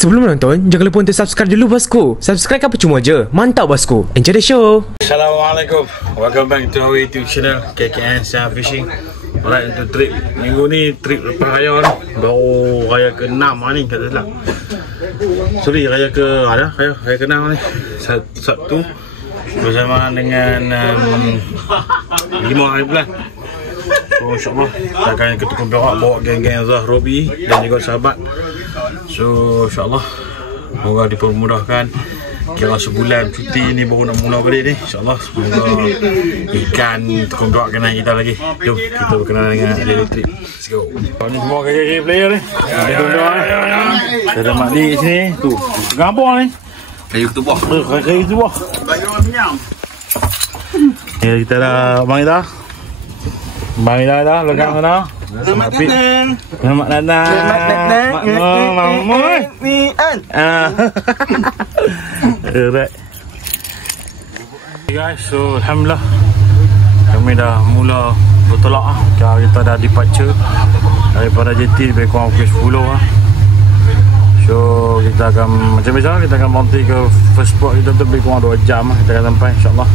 Sebelum menonton, jangan lupa untuk subscribe dulu bosku. Subscribe apa cuma je. Mantap bosku. Enjoy the show. Assalamualaikum. Welcome back to our YouTube channel KKN Sam Fishing. Alright, untuk trip minggu ni, trip lepas raya ni. Baru raya ke-6 ni kata tak. Sorry, raya ke-6 ni. Sabtu bersama dengan 5 hari bulan. So insyaAllah kita akan ke Tukang Perak bawa geng-geng Zah, Robi dan juga sahabat. So insyaAllah semoga dipermudahkan. Kira sebulan cuti ni baru nak mula balik ni. InsyaAllah semoga ikan Tukang Perak kenal kita lagi. Jom kita berkenalan dengan daily trip. Let's go. Ni semua KKK player ni. Ada Mak Dik sini. Tu gambar ni. Kayu ketubuh. Kayu ketubuh. Bagi orang kenyang. Ya, kita dah Bang Ida. Bang Ida dah lekat sana. Selamat datang. Selamat datang. Mamun. Alright. Okay guys, so alhamdulillah kami dah mula bertolak. Kita dah departure daripada JT lebih kurang pukul 10 . So kita akan macam biasa, kita akan berhenti ke first spot kita tu lebih kurang 2 jam kita akan sampai insyaAllah.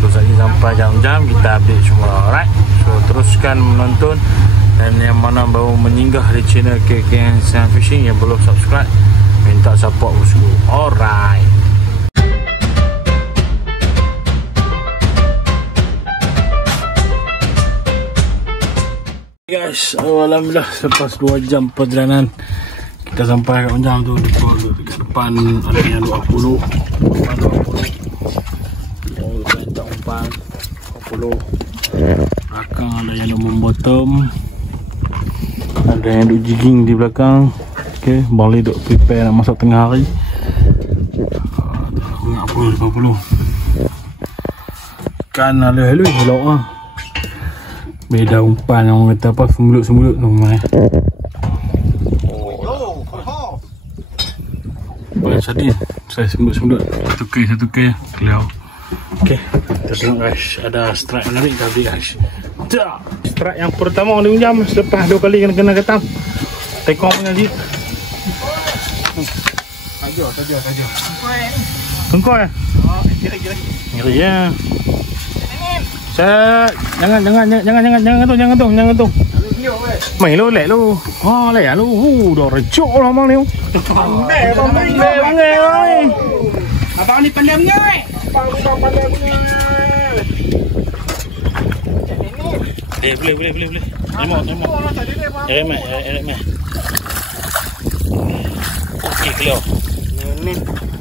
Terus lagi sampai jam-jam kita update semua. Alright, so teruskan menonton. Dan yang mana baru menyinggah di channel KKN Sam Fishing yang belum subscribe, minta support bosku. Alright. Guys, alhamdulillah selepas 2 jam perjalanan kita sampai kat Unjam tu, dekat depan ada yang 20. Depan 20. Kita letak umpan 20. Belakang ada yang membottom. Ada yang duk jigging di belakang. Okey, Bali duk prepare nak masuk tengah hari. Ingat apa 50. Ikan halus-halus elok ah. Beda umpan orang kata apa, sembulut-sembulut tu mai. Banyak sardin. Saya sembulut-sembulut. Satu ke clear. Okey, kita tengok guys, ada strike menarik tadi guys. Strike yang pertama di Unjam selepas 2 kali kena ketam. Tekong punya jeep. Saja. Tengkoi. Oh, lagi. Ngeri ya. Jangan tu. Main lu lek lu. Ha lek lu. Dah recok lah bang ni. Pandai. Abang ni pandai mengai. Abang pandai mengai. Boleh. Emok. Remeh. Okey, clear. Ni.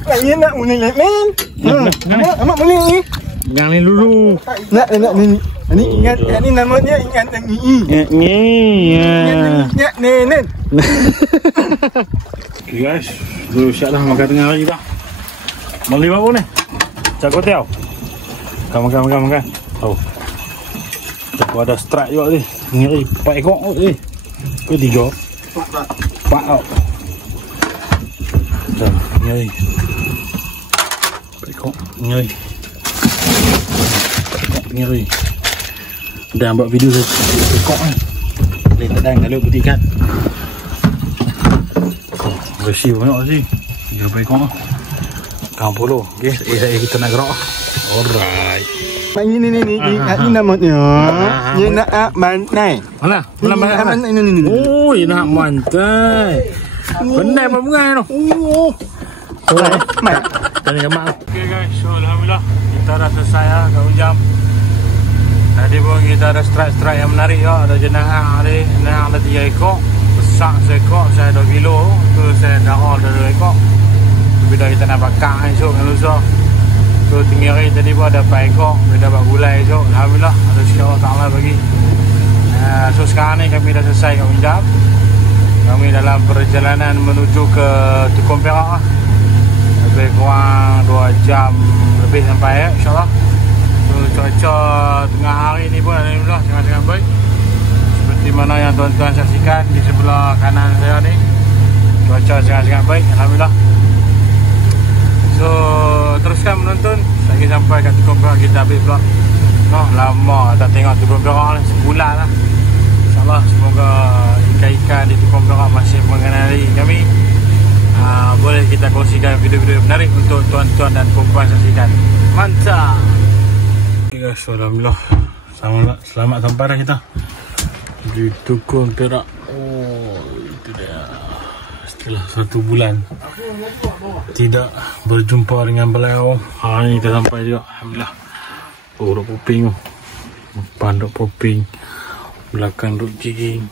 Ai nak unik men. Amak boleh ni. Gang ni dulu. Nak ni. Ni ingat ni namanya ingat ni. Ingat ni. Okay guys, dulu siaplah makan tengah hari dah. Beli apa ni? Cakot tiaw. Makan. Oh. Aku ada strike juga ni. Ngeri 4 ekor ni. Ke 3? 4 out. Dah, ngeri. 4 ekor. Ngeri. Dah buat video ekor ni. Boleh tadang kalau putih ikan. Bersih banyak sih. 3 ekor lah. Kamu puluh. Okay, kita nak gerak. Alright. Ini namanya. Ni nak mantai. Mana ini? Oh, ini nak mantai. Benar apa bunga tu? Oh. Tanya mak. Okay guys, so alhamdulillah kita dah selesai kat Unjam. Tadi pun kita ada strike yang menarik ya. Ada jenayah ni, jenayah ada 3 ekor. Besar seekor, saya 2 kilo. Tu saya darah ada 2 ekor. Tapi dah kita nak bakar esok dengan lusa. So tinggi hari tadi pun ada 4 ekor. Kita dapat gulai esok. Alhamdulillah ada insya-Allah Ta'ala bagi. So sekarang ni kami dah selesai kat Unjam. Kami dalam perjalanan menuju ke Tukang Perak lah. Lebih kurang 2 jam lebih sampai ya, insya-Allah. So cuaca tengah hari ni pun alhamdulillah sangat-sangat baik. Seperti mana yang tuan-tuan saksikan di sebelah kanan saya ni. Cuaca sangat-sangat baik, alhamdulillah. So teruskan menonton lagi sampai kat Tukang Perak kita habis vlog. Lama tak tengok Tukang Perak ni, sebulan lah. InsyaAllah semoga ikan-ikan di Tukang Perak masih mengenali kami. kita kongsikan video-video menarik untuk tuan-tuan dan puan-puan saksikan. Mantap. Okay guys, alhamdulillah selamat sampai dah kita di Tukung Perak. Oh, itu dia. Setelah 1 bulan tidak berjumpa dengan beliau, hari ni kita sampai juga. Alhamdulillah. Oh, duk poping tu. Depan duk poping, belakang duk jigging.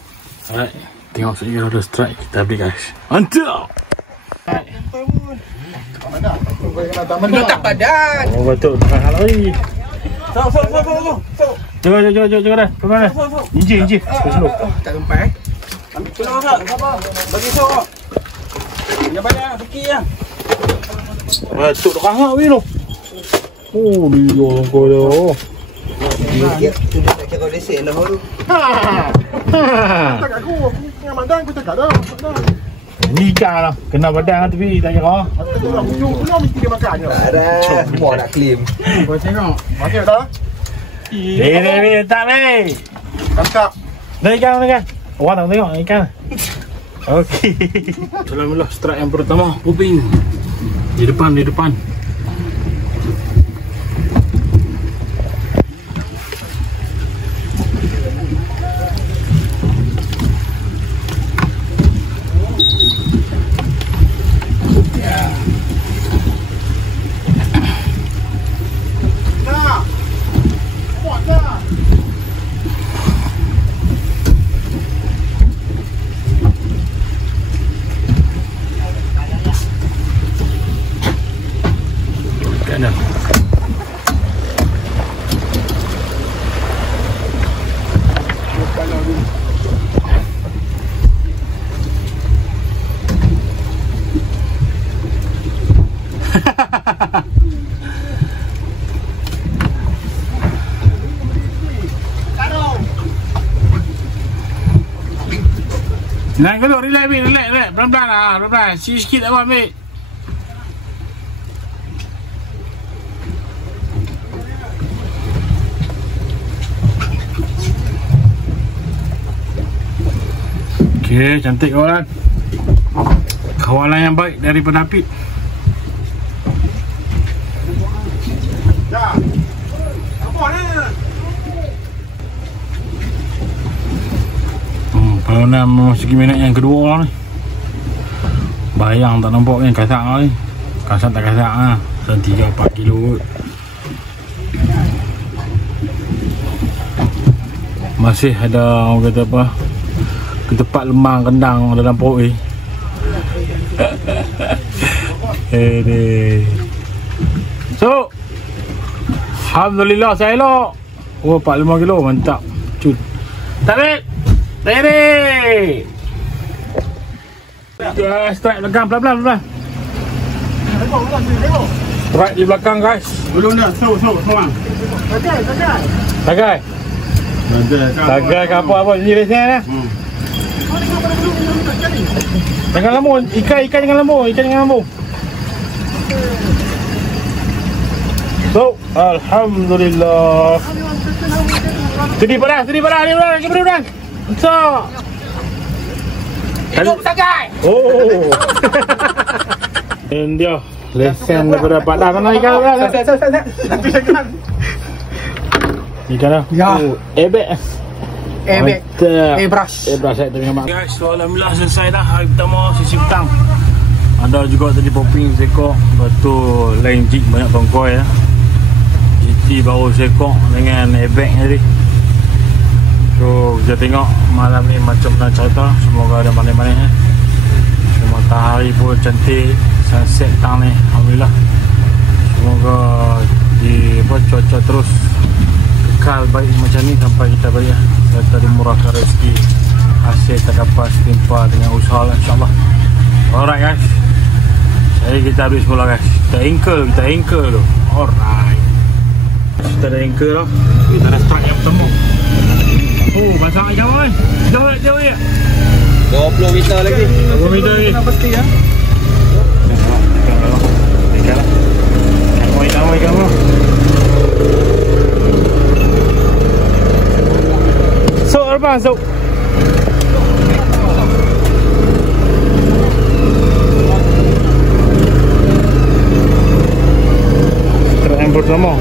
Alright, tengok sekejap ada strike kita habis guys. Mantap. Letak badan. Oh betul, bukan hal lagi. Jaga dah. Kemana? Inji. Slow. Tak gempai. Ambil tolong tak? Sabar. Bagi sok. Yang banyak sikit lah. Betul dah hangak weh tu. Oh, dia kau dah. Dia tak kira lesen dah tu. Tak aku dengan mandang aku cakap dah. Ni ikan lah. Kena badan tapi tak kira. Belum mesti dia makan je. Tak ada. Semua nak claim. Kau tengok. Makan dah. Ni tak ni. Tangkap. Dah ikan. Orang nak tengok ikan. Okey. Alhamdulillah strike yang pertama poping. Di depan. Kanan. Naik dulu, relax. Pelan-pelan lah, pelan-pelan. Sikit tak apa, ambil. Okey, cantik kawalan. Kawalan yang baik daripada Apit. Ya. Apa ni? Perlawanan memasuki minit yang kedua ni. Bayang tak nampak kan kasak ni. Kasak tak kasak lah. 3-4 kilo. Masih ada orang kata apa, ketepat lemang kendang dalam perut ni. So alhamdulillah saya elok. Oh 45 kilo mantap. Cut. Tarik. Strike belakang pelan-pelan. Strike di belakang guys. Belum dah. Seorang. Tagai ke apa ni lesen dah. Jangan lambung. Ikan jangan lambung. So alhamdulillah. Sedih padah dia. So Hidup Tagai. Oh. Dan dia lesen daripada Padang. Mana ikan dah? Ikan dah. Ya. Ebek. Brush. Saya tengah mak. Guys, so alhamdulillah selesai dah hari pertama sesi petang. Ada juga tadi popping sekok. Betul lain jig banyak tongkoi ya. GT baru sekok dengan ebek tadi. So kita tengok malam ni macam mana cerita. Semoga ada manis-manis ya. Matahari pun cantik. Sunset tang ni alhamdulillah. Semoga di cuaca terus kekal baik macam ni sampai kita balik ya. Serta dimurahkan rezeki, hasil tak dapat setimpa dengan usaha lah insyaAllah. Alright guys, jadi kita habis bola guys. Kita anchor tu. Alright, kita ada anchor lah. Kita ada strike yang pertama. Oh pasang jauh kan. Jauh ya. 20 meter lagi. 20 meter lagi. Pasti ya. Tinggal lah. Ikan apa? So Arban, so semua.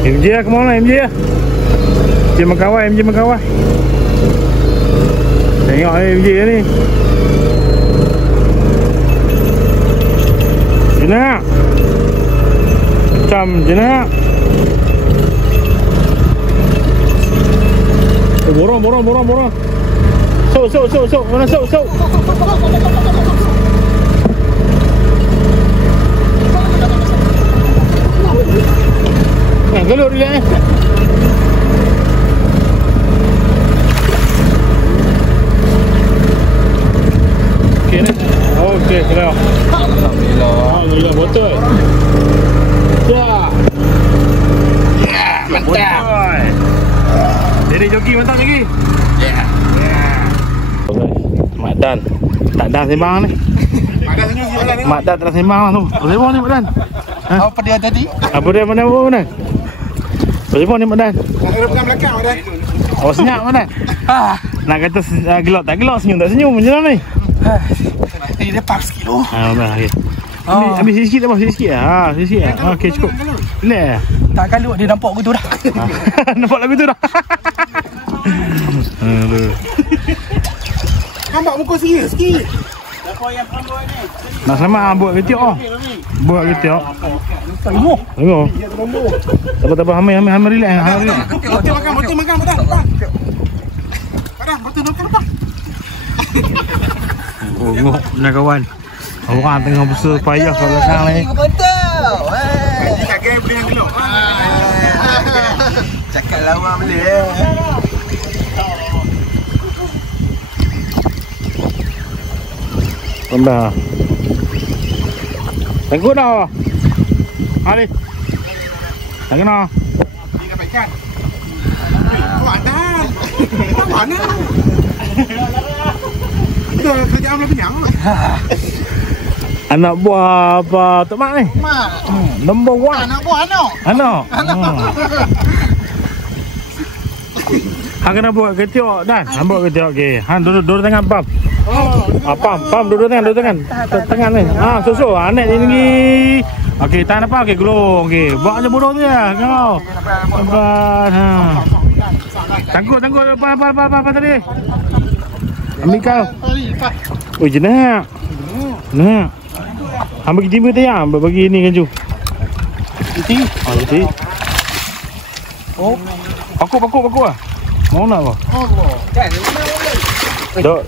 MJ lah, come on lah MJ lah. MJ Mengkawai. Tengok MJ ni. Jenak. Macam jenak. Borong. Sok. Mana sok. Galur dia. Okey ni. Okey, kena. Alhamdulillah betul. Ya. Mantap. Jadi joki mantap lagi. Ya. Mak Dan. Tak dah sembang ni. Mak Dan tak sembang lah tu. Sembang ni Mak Dan. Apa dia tadi? Apa dia mana? Sembang ni Mak Dan. Nak erupkan belakang Mak Dan. Oh senyap Mak Dan. Nak kata gelak tak gelak, senyum tak senyum macam mana ni? Dia lepas kilo. Dah okey. Ambil sikit apa? Sikit ah. Sikit ah. Okey cukup. Boleh. Tak kalut dia nampak aku tu dah. Nampak lagu tu dah. Aduh. Nampak muka serius sikit. Nak selamat buat ketiak ah. Buat ketiak. Tengok. Tak apa hamil relax. Betul makan. Padang, betul makan. Ngok nak kawan. Orang tengah besar payah kat belakang ni. Betul. Cakap beli yang dulu. Cakap lawa boleh. Rendah. Tengok dah. Ali. Tak kena. Ni dapat ikan. Wadah. Mana? Betul kerjaan belum penyang. Anak buah apa Tok Mak ni? Mak. Nombor 1. Anak buah Anak. Hang kena buat ketiak Dan. Hang buat ketiak okey. Hang duduk tangan pam. Pam duduk tangan. Tangan ni. Susu anak ni tinggi. Okey, tahan apa? Okey, gulung. Okey, buat je bodoh tu ya. Kau. Tempat. Tangkut apa tadi? Ambil kau. Oh, jenak. Nah. Hang bagi timba tu ya. Bagi ni kan ju. Iti. Iti. Oh. Paku ah. Mau nak apa?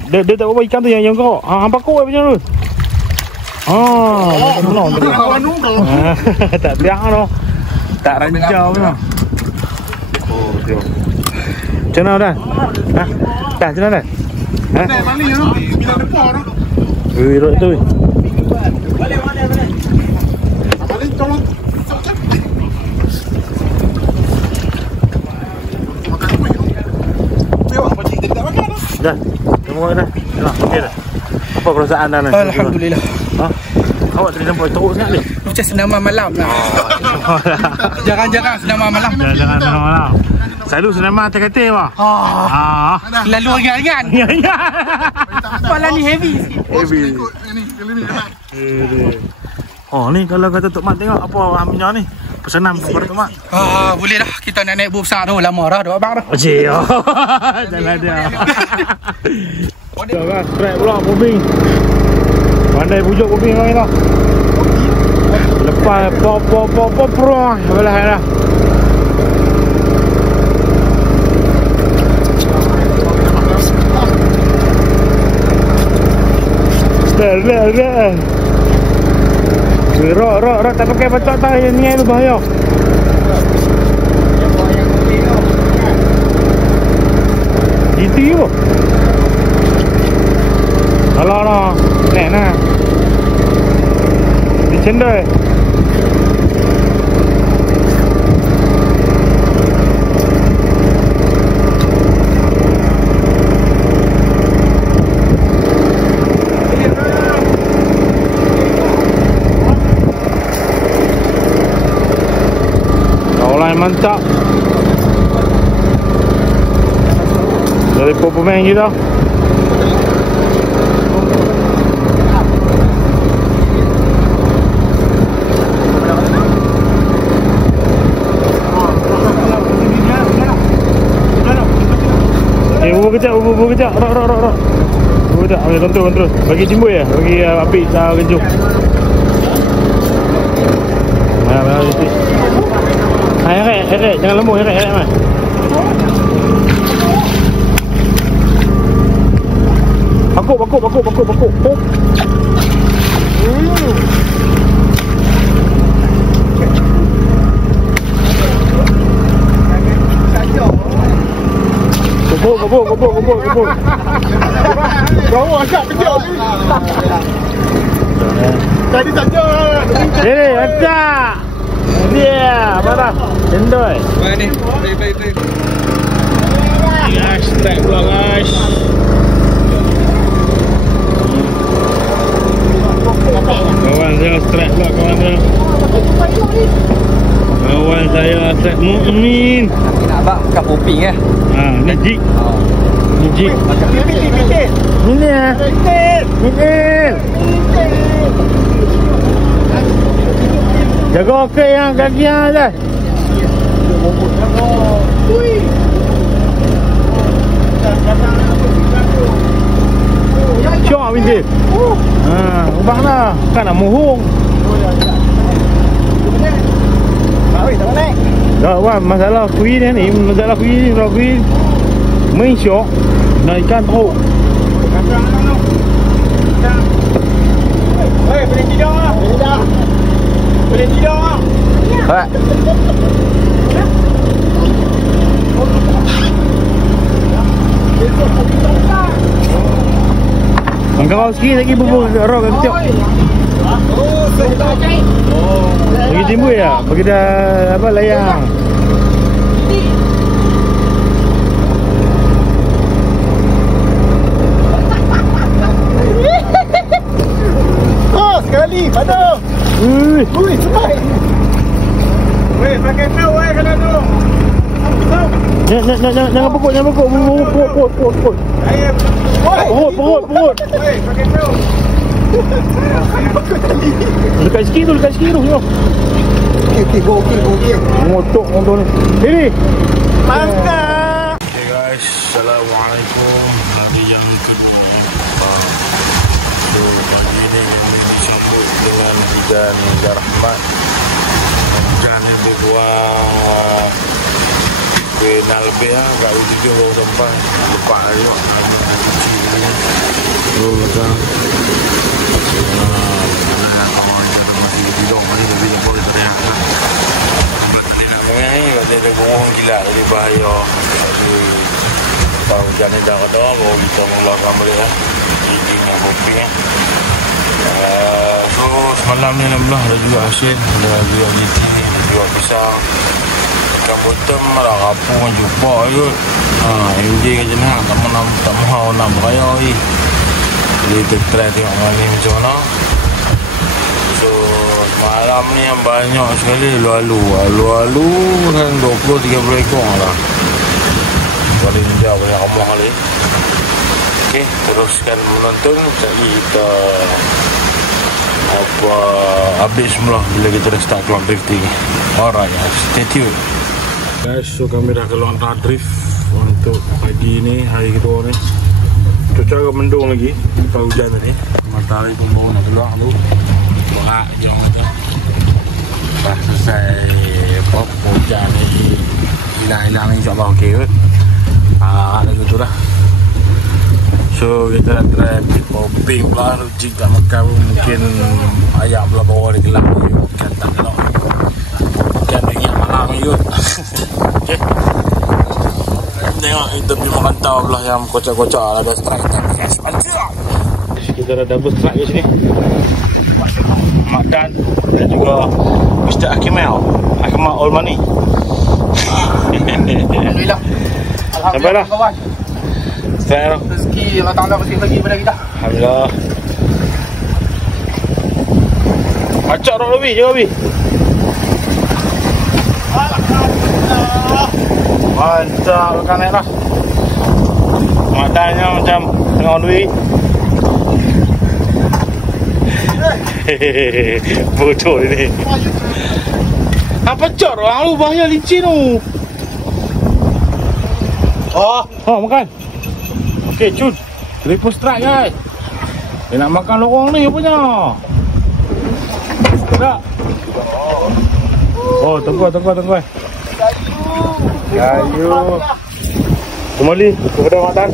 Dia tak apa ikan tu yang kau. Hang paku macam tu. Belum. Tak biang noh. Tak rancau noh. Oh, tengok. Macam mana dah? Dah macam mana dah? Balik tu. Bila depan tu. Rot tu. Balik tolong. Dah. Semua dah. Okey dah. Apa perasaan dah? Alhamdulillah. Awak tadi nampak teruk sangat ni. Macam senaman malam lah. Jarang-jarang senaman malam. Jangan senaman malam. Selalu senaman atas katil apa? Lalu ringan-ringan. Malam ni heavy sikit. Heavy. Ni kalau kata Tok Mak tengok apa minyak ni. Pesanan kepada Tok Mak. Boleh dah. Kita nak naik bus besar tu. Lama dah. Dua abang dah. Cik. Jalan dia. Jangan strike pula bobing. Pandai bujuk bobing kau ni tau. Lepas pop belah dah. Dah. Rok tak pakai batok tau yang ni tu bahaya. Itu apa? Alah noh, nek nah. Di cendol. Mantap. Dari pemain kita. tunggu kejap. Rok. Tunggu kejap. Okey, kontrol. Bagi timbul ya. Bagi api tak kencung. Mana sikit. Heret. Jangan lembut, heret mas. Bakuk. Kebuk. Kau agak kejap ni. Tadi saja. Ini, acak. Dia, apa dah? Endoi. Baik ni. Baik. Guys, track pula guys. Kawan saya strike pula kawan saya. Kawan saya Asad Mu'min. Nak abang bukan poping eh. Ni jig. Ni jig. Ini ya. Ini. Jaga okey yang kaki yang aja. Syok binti. Ubah lah. Kan nak muhung. Tak apa, masalah kuih ni. Masalah kuih main syok. Nak ikan teruk. Boleh tidur lah. Boleh tidur lah. Alright. Angkau sikit lagi bubur rok kecil. Bagi timbul ya? Bagi dah apa layang. Sekali, pada. Ui, semai. Weh, pakai kau kena tu. Jangan pukul. Pukul. Perut. Weh, pakai kau. Dekat sikit tu. Okey. Ngotok ni. Ini. Mantap. Okay guys, Assalamualaikum. Hari yang kedua. So, pagi ni kita disambut dengan hujan rahmat. Hujan ni berbuah kena lebih lah. Kat U7 baru sampai. Lepas hari tu so, belakang awal jatuh masih tidur. Masih lebih lepas kita rehat lah. Dia nak mengai ni kata dia bongong gila. Jadi bahaya. Jadi lepas hujan ni dah kata baru kita mulakan balik lah. Gigi dengan kopi lah. So semalam ni Alhamdulillah ada juga hasil. Ada juga GT, ada juga pisang. Ikan bottom malah rapuh jumpa kot. MJ kat jenah tak mahu nak beraya lagi. Jadi kita try tengok malam ni macam mana. So malam ni yang banyak sekali Alu-alu kan 20-30 ekor lah. Paling jauh banyak rumah kali. Okay, teruskan menonton. Jadi kita habis semula bila kita dah start keluar drifting. Alright, stay tuned guys. So kami dah keluar drift untuk pagi ni, hari kedua ni. Cuaca agak mendung lagi lepas hujan tadi. Matahari pun baru nak keluar tu. Berak je orang kata. Dah selesai hujan ni, hilang-hilang ni insyaAllah okey kot. Lagu tu lah. So kita nak try popping pula. Jika tak makan pun mungkin ayam pula bawa dia gelap. Ikan tak gelap. Ikan ringan malam ni kot. Okay. Tengok kita pergi makan tau pula yang kocak-kocak lah. Ada strike tak cash. Kita dah double strike kat sini. Mak Dan dan juga Mr. Akimel All Money. Alhamdulillah. Sampai dah kawan. Strike dah. Rezeki Allah Ta'ala kasih lagi pada kita. Alhamdulillah. Acak rok lebih je lebih. Mantap makan naik lah. Matanya macam tengok duit. Bodoh ni. Apa cak orang lu bahaya licin tu. Oh, makan. Okey. Okey, cun. Triple strike guys. Dia nak makan lorong ni punya. Tak. Oh, tunggu. Kayu. Kembali kepada matan.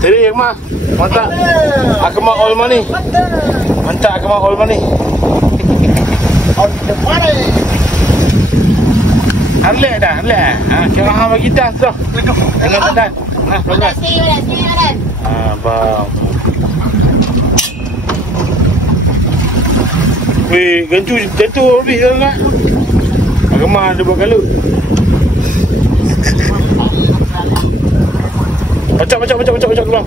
Steady Akmal. Mantap. Akmal all money. Mantap Akmal all money. On the money. Alek dah. Kira hang bagi dah tu. Dengan pedas. Pedas. Bang. Weh, gancu jatuh habis dah nak. Akmal ada buat kalut. Pacak keluar.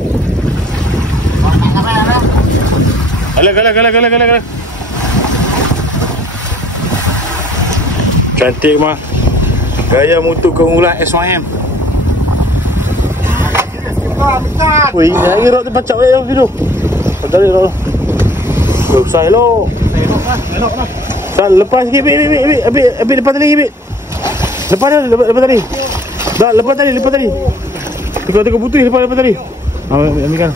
Alah. Cantik mah. Gaya mutu keunggulan SYM. Wih, ini rok tu pacak dia gitu. Pacak dia rok. Besar elok. Sal lepas sikit, Bik lepas tadi, Bik. Lepas tadi. Dah, lepas tadi. Tengok putih lepas tadi. Ambilkan.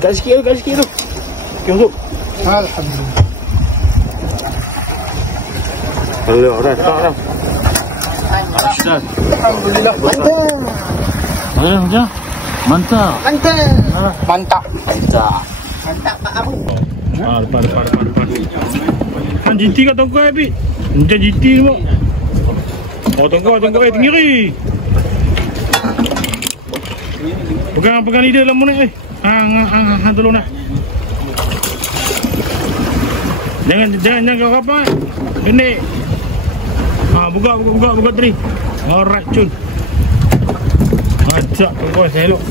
Dekat sikit tu. Okey, masuk. Alhamdulillah. Dah. Alhamdulillah. Mantap. Mantap. Pak Abu. Depan. Kan GT kat tongkol Bik. Macam GT semua. Oh, tongkol tinggi. Pegang lidah dalam mulut hang tolong dah. Jangan kau rapat. Pendek. Buka tadi. Alright, cun. Ajak tongkol saya elok.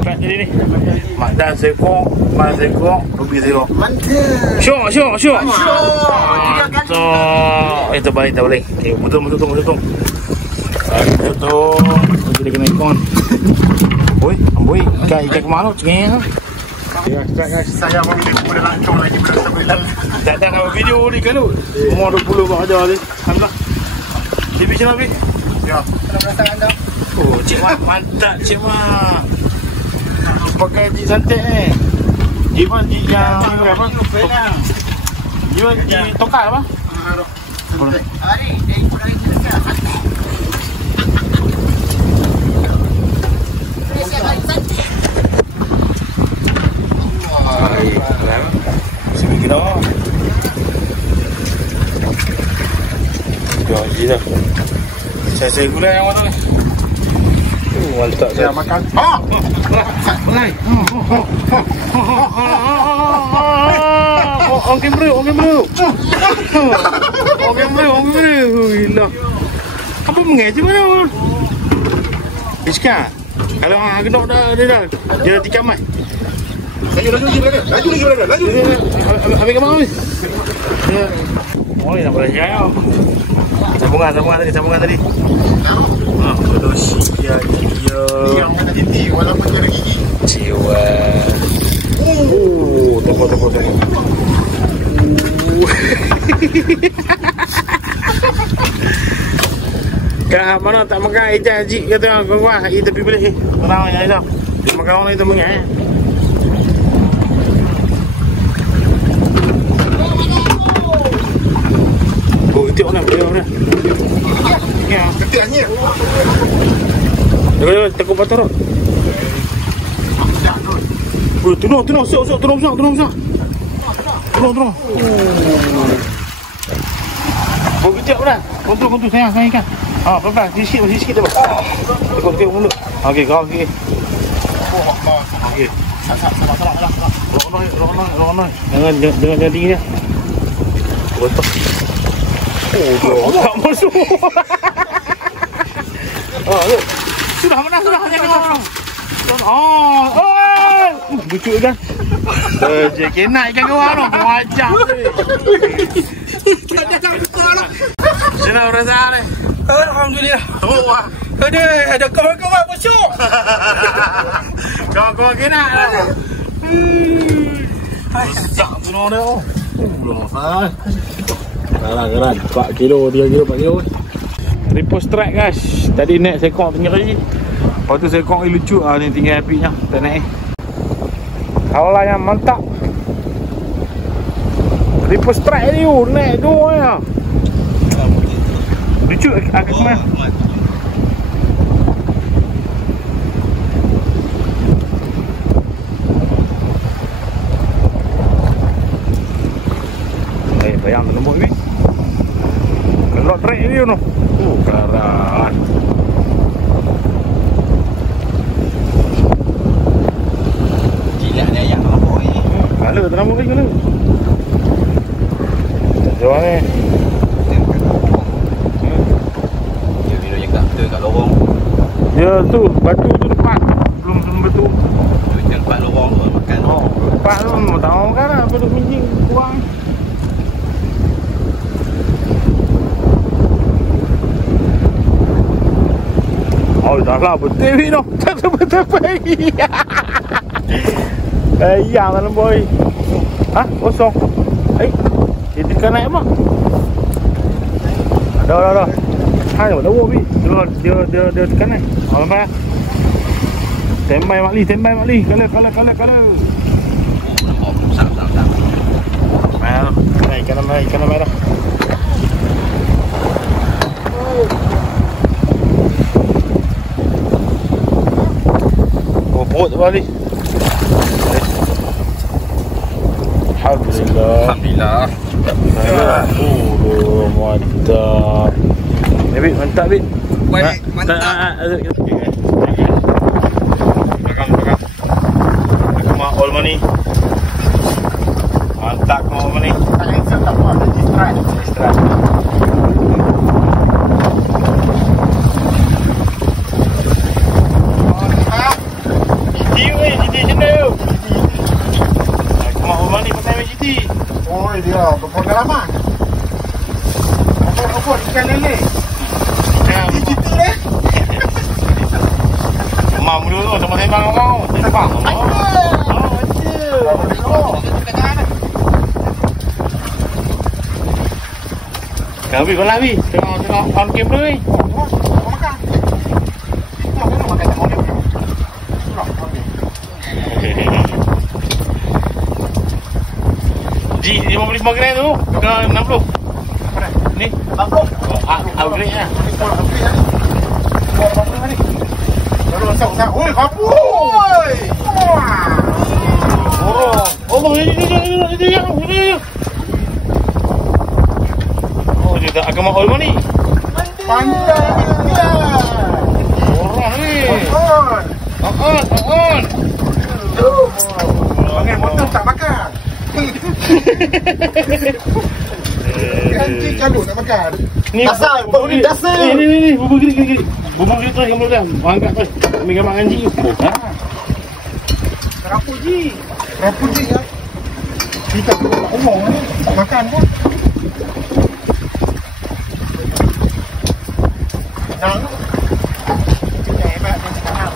Kat tadi ni. Mak dan sekor, rubi zero. Mantap. Syok. Itu balik. Okay, betul. Betul. Kita kena ikon. Amboi. Ikan kemana? Cengeng. Ya, guys. Saya boleh lancung lagi berapa. Tak ada video ni kan tu. Umur 20 bahawa ada ni. Alhamdulillah. TV channel ni. Ya. Terima anda. Oh, Cik Mat, mantap Cik Mat. Pakai Cik santai ni. Cik Mat, Cik yang apa? Cik Mat, Cik tokar apa? Hari dia ikut lagi kerja. Sini kita. Gaji dah. Saya gula yang mana ni? Mantap saya makan. Mulai. On kamera. Gila. Apa mengaji mana? Iska. Kalau hang genok dah dia tikam mai. Laju lagi. Habis ke mana? Oh, ini nak berjaya. Sambungan tadi. Bodoh sia dia. Yang mana GT walaupun dia ada gigi. Jiwa. Tunggu. Kah mana tak makan ikan haji kata kau i tepi balik. Tenang aja dah. Dia makan orang itu mengai. Tengok nak boleh. Ya, Ketiknya. Jangan takut patah. Turun. Sok. Turun. Oh, kejap dah. Kontrol sayang ikan. Pelan. Sikit dah. Tengok mulut. Okey, kau okey. Okey. Salah. Rono. Jangan tinggi dia. Betul. Oh, tak masuk. Look. Sudah menang. Lucu kan? Kena ikan kawal tu. Wajah. Senang perasaan ni. Alhamdulillah. Oh, ada kawan-kawan masuk. Kawan-kawan kena lah. Besar tu dia. Keran 4 kilo, 3 kilo, 4 kilo. Triple strike guys. Tadi naik seekor penyeri. Lepas tu seekor ni lucu ni tinggal apinya. Tak naik. Kalau yang mantap. Triple strike ni naik dua ya. Lucu agak kemana? Bayang lembut ni. Kelot trek ni tu. Karat. Gila ni ayam apa ni? Kala terlalu lagi kala. Jauh ni. Dia bila jaga betul kat lorong. Dia tu batu tu depan. Belum batu. Dia tempat lorong tu makan. Oh, depan tu mau tahu kan apa duk minjing kurang. Oh, dah lah betul ni tu. Tak betul lagi. Ayam dalam boy. Ha? Kosong. Dia tekan naik mak. Dah. Hai, dah bi. Dia tekan naik. Oh, lambat. Standby Mak Li. Kala. Oh, besar. Mai, ikan merah. Perut balik. Alhamdulillah. Oh, mantap. Bit, mantap bit. Mantap. Belakang. Mak all money. Mantap kau all money. Tak cancel tak apa. Strike. Oh, dia berpengalaman. Apa ikan lele. GT eh. Mam dulu sama sembang kau. Sembang. Kau bi kolah bi. Tengok on cam dulu ni. Makan. Kita makan tak boleh. Ji 55 gram tu ke 60? Ni? Bangkok. Upgrade lah. Baru masuk. Oi, kabui. Oh, ini. Oh, dia dah agak mahal ni. Pandai dia. Orang ni. On. Panggil motor tak makan. Ganti kalau tak makan. Ni dasar, bau dasar. Ni, bubur gigi. Bubur gigi tu gambar dah. Angkat tu. Ambil gambar anjing. Ha? Rapu ji ya. Kita tu omong ni tak makan pun. Nang. Hebat dia cakap.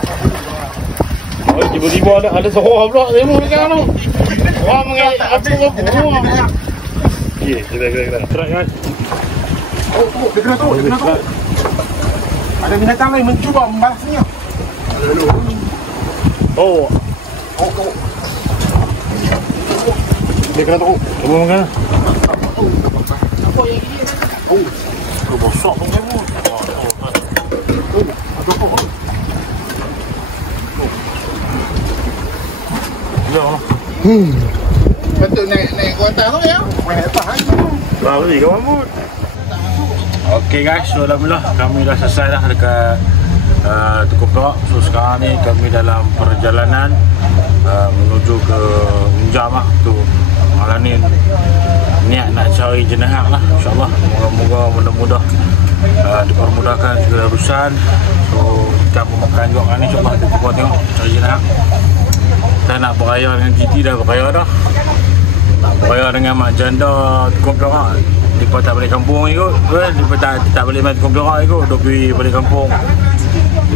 Oh, tiba-tiba ada seorang pula tengok dekat tu. Wah, mengaik apa. Ya, kita. Try kan. Oh, dia kena tu. Ada binatang lain mencuba membalasnya. Oh. Dia kena tu. Cuba makan. Apa yang gini? Oh. Kau bosok pun kamu. Betul naik gua atas tu ya. Hebat kan. Lari kawan pun. Okey guys, so alhamdulillah kami dah selesai dah dekat Tukul Perak. So sekarang ni kami dalam perjalanan menuju ke Unjam lah tu. Malam ni niat nak cari jenazah lah, insyaAllah. Moga-moga mudah-mudah dipermudahkan segala urusan. So kita memakan juga kan ni, insyaAllah kita buat tengok cari jenazah. Kita nak beraya dengan GT dah beraya dah. Nak beraya dengan mak janda Tukul Perak. Dia tak balik kampung ikut. Dia tak balik main Tukul Perak ikut. Dia pergi balik kampung.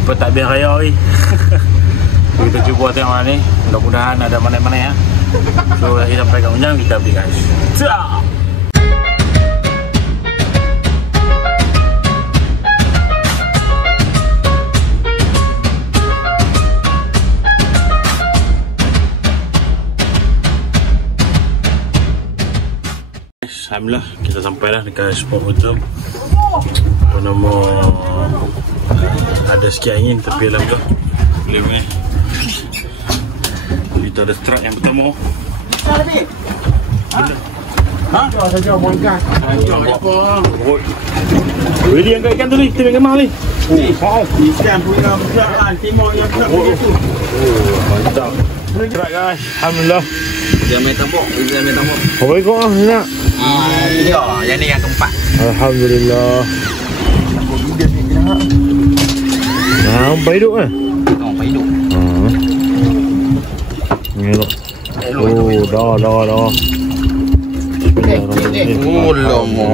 Dia tak biar raya ni. Kita cuba tengok mana ni. Mudah-mudahan ada mana-mana ya. So dah sampai kat Unjam, kita pergi guys. Ciao. Alhamdulillah kita sampai dah dekat spot motor. Apa nama, ada sikit angin tapi alhamdulillah boleh boleh. Kita ada strike yang pertama. Ha? Jual saja buangkan. Jual apa? Boleh dia angkat ikan tu ni, kita main gambar ni. Wow, ikan punya besar timur yang besar begitu. Mantap. Strike guys, alhamdulillah. Dia main tambok. Apa ikut lah ni nak? Ya, yang ni yang keempat. Alhamdulillah. Nampak hidup kan? Nampak hidup. Ni tu. Oh, dah. Oh, lama.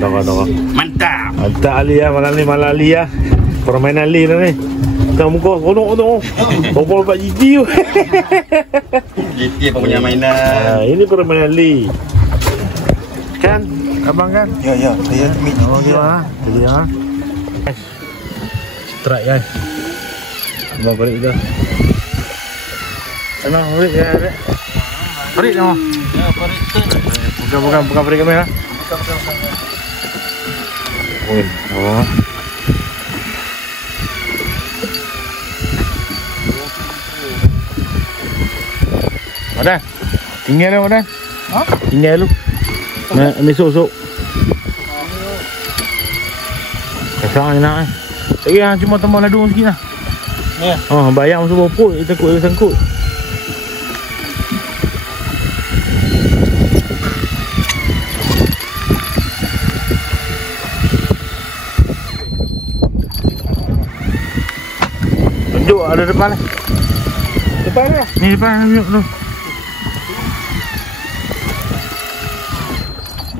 Dah. Mantap. Mantap Ali lah, malam Ali lah. Permainan Ali dah ni. Tengah muka seronok tu. Bopol 4 GT tu. GT punya mainan. Ini permainan Ali. Kan? Abang kan? Ya, saya meet. Oh, dia lah. Strike guys. Abang balik dah. Sana balik ya. Balik dah. Ya, balik tu. Bukan balik kamera. Oh. Madan. Tinggal dah Madan. Ha? Tinggal lu. Nak ambil sok-sok. Kasar nak. Saya cuma tambah ladu sikit lah. Ya. Bayar masuk bopol, kita takut dia sangkut. Tunjuk ada depan ni. Depan ni. Ni depan tunjuk tu.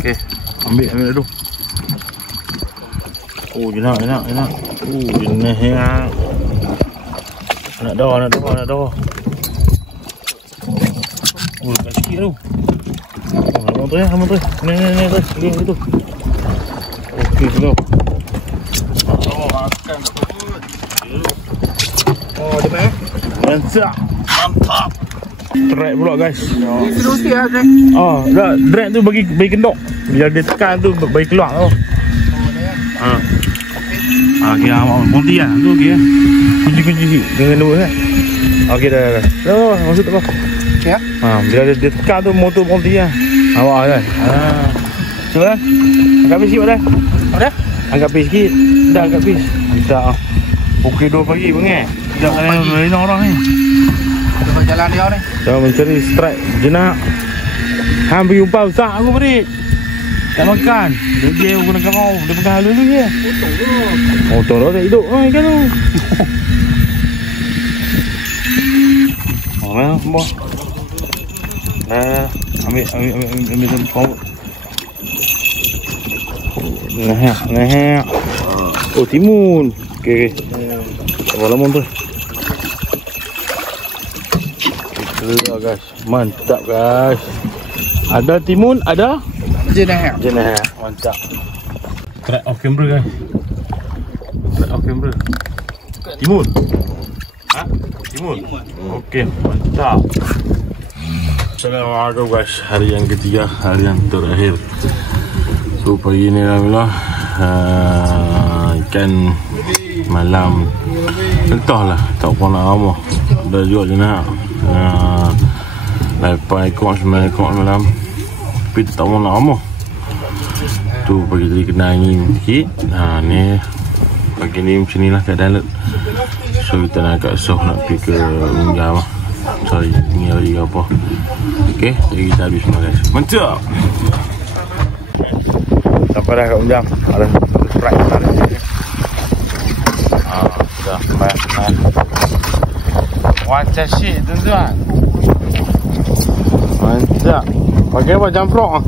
Okey, ambil dulu. Oh, jenak. Oh, jenak ya. Nak dah. Oh, kat sikit tu. Oh, abang tu. Ni tu. Okey, tu. Makan betul. Oh, dia main. Mantap. Drag pula guys. Terus dia drag. Drag tu bagi kendok. Bila dia tekan tu bagi keluar tu. Okey, monti lah. Tu okey. Kunci si dengan dua kan. Okey dah. Masuk tak apa. Ya. Bila dia tekan tu motor monti lah. Awak kan. Cuba kan. Angkat pis sikit dah. Ada? Angkat pis sikit. Dah angkat pis. Mantap. Pukul 2 pagi bang. Dah ada orang ni. Kita jalan dia ni. Kita mencari strike jenak. Ambil umpan besar aku beri. Tak makan. Dia guna kau. Dia pegang halu dulu dia. Motor tu tak hidup kan tu. Mana semua. Ambil kau. Nah. Oh, timun. Okey. Apa lama tu? Kita guys. Mantap guys. Ada timun, ada Jenah. Mantap. Track off camera guys. Timun. Timun. Okey, mantap. Assalamualaikum guys. Hari yang ketiga, hari yang terakhir. So pagi ni alhamdulillah ikan malam entahlah tak pernah lama dah jual je nak 8 ekor 9 ekor malam tapi tak pernah lama tu pagi tadi kena angin sikit. Ni pagi ni macam ni lah keadaan lut. So kita nak agak soh nak pergi ke Unggah lah. Sorry ni hari apa. Ok, jadi kita habis semua guys. Mantap. Sampai dah kat Unggah. Ada strike ada sini. Sudah sampai. Wajah shit tuan-tuan. Mantap. Pakai apa jamprok ah?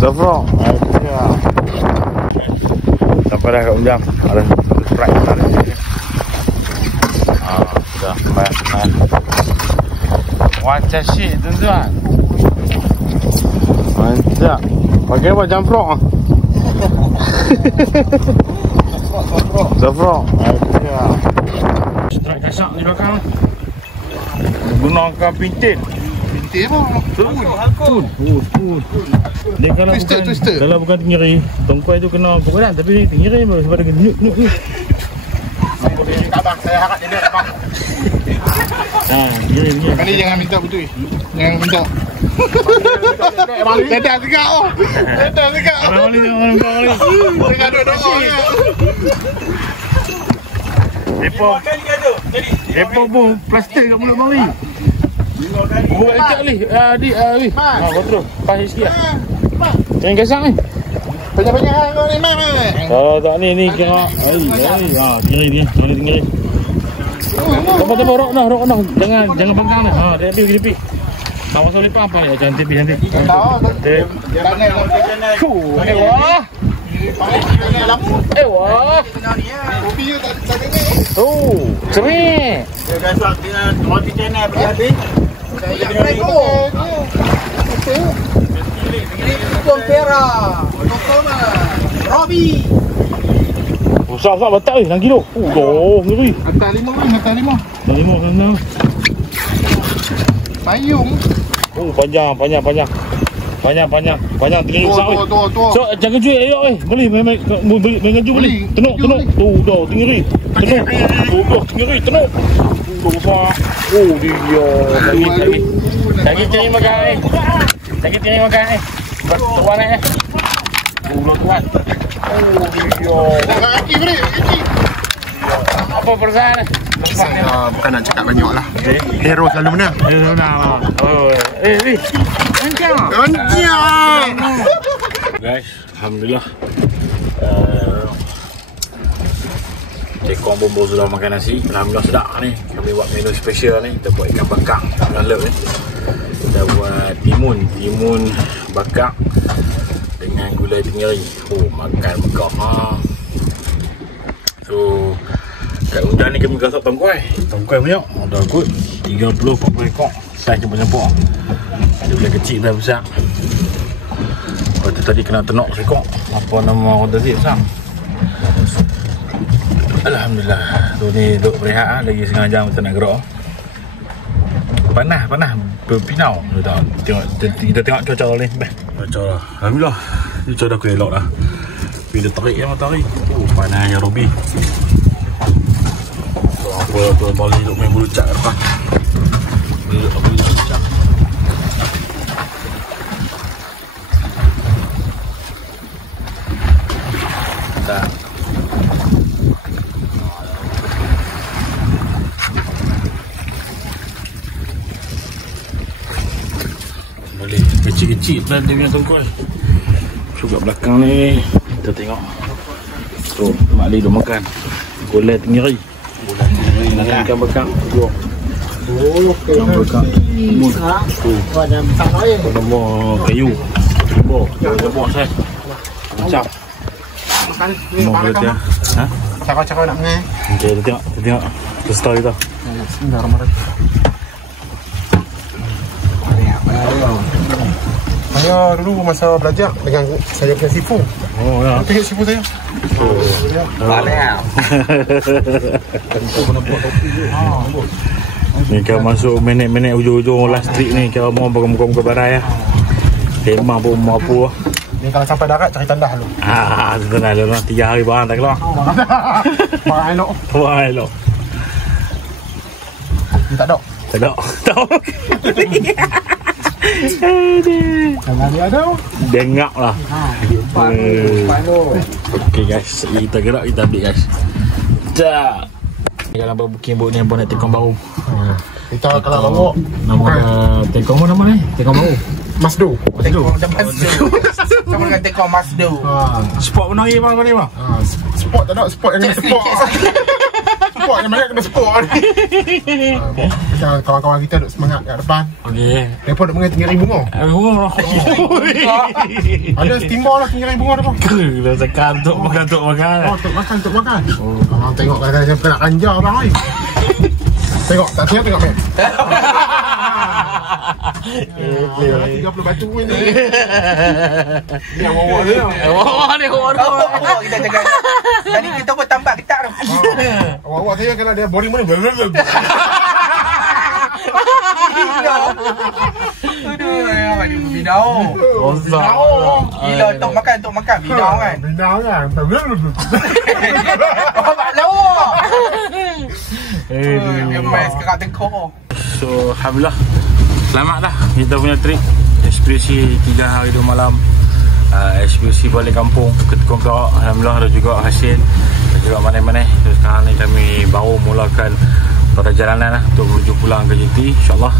Jamprok. Sampai dah kat Unggah. Ada strike ada sini. Sudah sampai. Wajah shit tuan-tuan. Mantap. Pakai apa jamprok ah? Jamprok. Strike kasak di belakang. Gunakan pintin. Bintik apa? Dia kalau Twister. Kalau bukan tinggi, tongkai tu kena berat tapi tinggi sebab dia nyuk. Apa dia cakap bang? Saya harap dia nak bang. Tinggi. Kali jangan minta betul. Jangan minta. Dadah tegak oh. Dadah tegak. Orang boleh. Tengah doa ya. Depa pun plaster kat mulut bang ni. Buat dekat ni. Adik ni. Kau terus. Pas sikit. Jangan gasang ni. Banyak-banyak kau ni mam. Tak ni kira. Kiri. Tepuk rok nah. Jangan bangkang nah. Dia pergi. Tak masuk lepas apa ya cantik. Tahu dia ranai Wah. Wah. Kopi dia tak kena. Cerit. Dia gasak dengan roti canai pergi habis. Kompera. Robi. Besar batak ni 6 kilo. Ngeri. Hantar 5. Sana. Payung. Panjang tinggi besar weh. Tua. So jangan jual ayok Beli main ju beli. Tenuk. Tu dah tinggi. Tenuk. Tinggi tenuk. Besar. Dia. Lagi cari makan Tuan eh. Tuan. Dah kaki beri. Apa perasaan? Saya bukan nak cakap banyak lah. Hero selalu menang. Kencang. Guys, alhamdulillah. Tekong Bombo sudah makan nasi. Alhamdulillah sedap ni. Kami buat menu special ni. Kita buat ikan bakar lalap ni. Kita buat timun bakar dengan gulai tinggi. Makan bekak So kat hujan ni kami gasak tongkai banyak. Dah kot 30-40 ekor. Saiz campur-campur. Ada boleh kecil dah besar. Lepas tu tadi kena tenok sekok. Apa nama orang tadi besar. Alhamdulillah. Tu ni duduk berehat lah. Lagi setengah jam kita nak gerak. Panas berpinau. Kita tengok cuaca ni. Cuaca lah. Alhamdulillah. Cuaca dah kelok dah. Bila terik matahari. Panasnya Robi. Apa balik duduk main bulu cak kat depan. Bulu cak. Dah. Boleh kecil-kecil dan dia punya tongkol. So kat belakang ni kita tengok. Tu Mak Ali dah makan. Gulai tinggi. Ikan bakar dua. Ikan bakar timun. Nama kayu. Jebok saya. Macam. Makan ni Mau makan dia. apa? Cakap-cakap nak mengai. Okey, kita tengok. Kita story tu. Bismillahirrahmanirrahim. Saya dulu masa belajar dengan saya punya sifu. Oh ya. Tengok sifu saya. Ni kalau masuk minit-minit ujung-ujung last trip ni, kalau mau muka-muka barai ya. Memang pun mampu lah. Ni kalau sampai darat cari tandah dulu. Tenang dulu lah. 3 hari barang tak keluar. Barang elok. Wah, elok. Ni tak ada. Tak ada. Kalau dia ada. Dengak lah. Okay guys, kita gerak, kita ambil guys. Dah. Kalau booking boat ni pun nak tekong baru. Kita kalau bawa Nama tekong mana nama ni? Tekong baru. Masdo. Sama dengan tekong Masdo. Spot menari bang kau ni bang. Spot tak ada, spot yang kena spot. Spot yang banyak kena spot ni. Macam kawan-kawan kita duduk semangat kat depan. Okey. Mereka duduk mengai tinggi bunga. Ada steamer lah tinggi bunga depan. Dah sekarang untuk makan. Oh, untuk makan. Oh, tengok kadang-kadang saya nak kanja abang ni. Tengok, tak tengok map. 30 batu ni. Yang wawa dia. Wawa kita jaga. Tadi kita pun tambah ketak tu. Wawa saya kalau dia boring mana. Aduh, bidau. Gila, untuk makan bidau kan. Bidau kan. Oh, mak lawak. Dia main sekarang tengkok. So alhamdulillah selamat dah kita punya trip ekspedisi 3 hari 2 malam, ekspedisi balik kampung ke Tekong Perak. Alhamdulillah ada juga hasil dan juga mana-mana. So, sekarang ni kami baru mulakan perjalanan untuk menuju pulang ke JT. InsyaAllah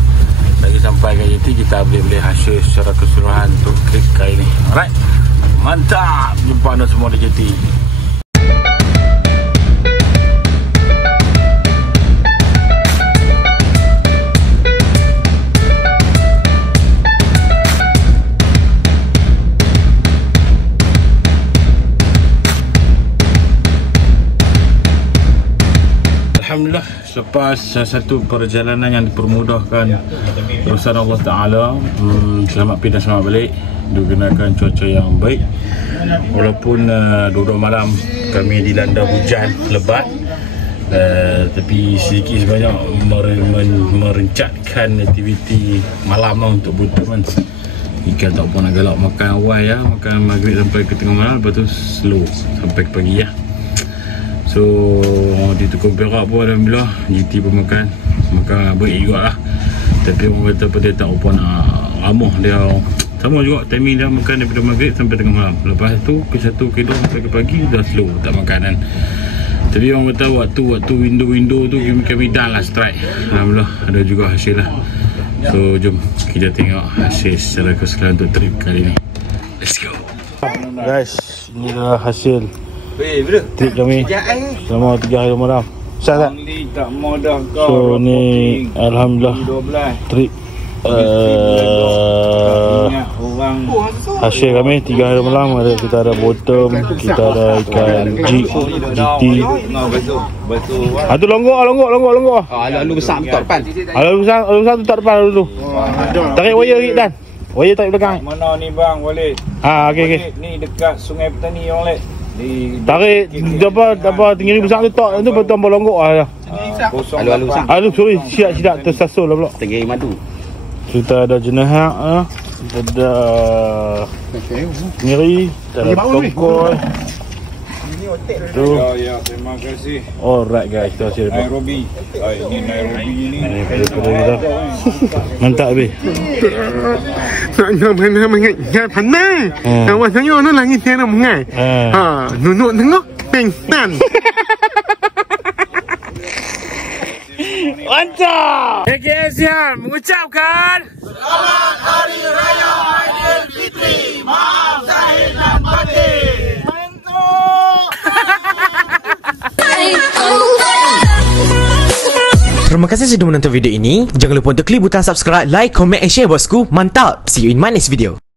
lagi sampai ke JT kita boleh hasil secara keseluruhan untuk trip kali ni. Alright, mantap, jumpa anda semua di JT. Alhamdulillah, selepas satu perjalanan yang dipermudahkan urusan Allah Ta'ala, selamat pergi dan selamat balik digunakan cuaca yang baik. Walaupun 2 malam kami dilanda hujan lebat, tapi sedikit sebanyak merencatkan aktiviti malam lah untuk berteman. Ikan tak pun nak galak makan awal ya, makan maghrib sampai ke tengah malam, lepas tu slow sampai ke pagi ya. So di Tekong Perak pun alhamdulillah GT pun makan baik juga lah. Tapi orang kata apa, dia tak apa nak ramah, dia sama juga timing dia makan daripada maghrib sampai tengah malam. Lepas tu ke 1 kilo sampai ke pagi dah slow tak makan kan. Tapi orang kata waktu window tu kami dah lah strike. Alhamdulillah ada juga hasil lah. So jom kita tengok hasil secara keseluruhan untuk trip kali ni. Let's go guys, ini adalah hasil trip kami selama 3 hari 2 malam. Sah tak? So ni alhamdulillah trip hasil kami 3 hari 2 malam. Kita ada bottom, kita ada ikan GT. Tu longgok. Alu besar tu tak depan. Alu besar tu tak depan dulu. Tarik wire Rik dan. Wire tarik belakang. Mana ni bang Walid? Okey. Ni dekat Sungai Petani Walid. Tarik apa tinggi besar tu tak tu betul longgok ah. Alu besar. Alu sorry silap tersasul lah pula. Tinggi madu. Kita ada jenahak ada ngiri, ada tongkol. Tu. Ya, terima kasih. Alright guys, kita hasil dapat. Nairobi. Ini Nairobi ni. Mantap be. Nak mana mengat pandai. Kawan saya tu langit saya nak mengat. Nunuk tengok pengsan. Mantap. KKSian mengucapkan Selamat Hari Raya Aidilfitri. Maaf zahir dan batin. Terima kasih sudah menonton video ini. Jangan lupa untuk klik butang subscribe, like, comment and share bosku. Mantap. See you in my next video.